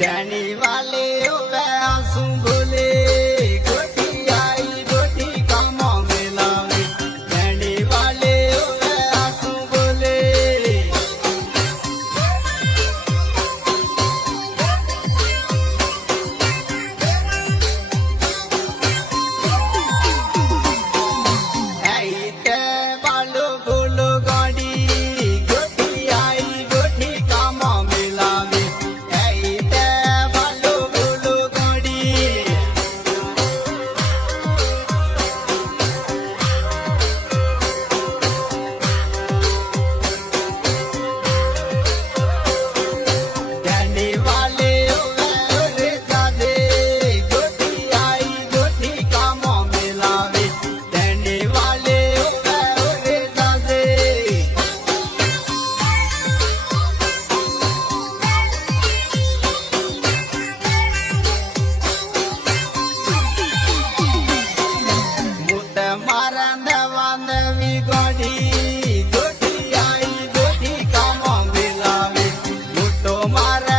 Danny वाले आंसू बोले गोटी आई गोटी कामों में लावे डैनी वाले आंसू बोले ऐते बालो बोलो गाड़ी गोटी आई गोटी कामों में लावे गोटी आई गोटी कामों में लावे लूटो मारा